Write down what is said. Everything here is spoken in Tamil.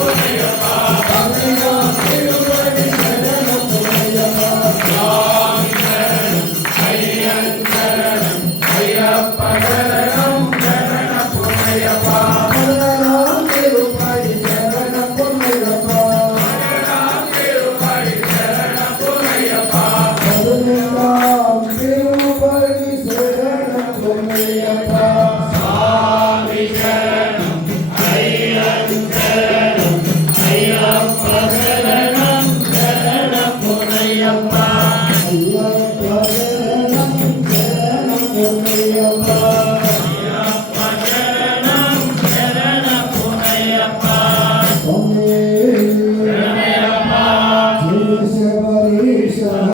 Hallelujah. புனையப்பா ஐயப்பா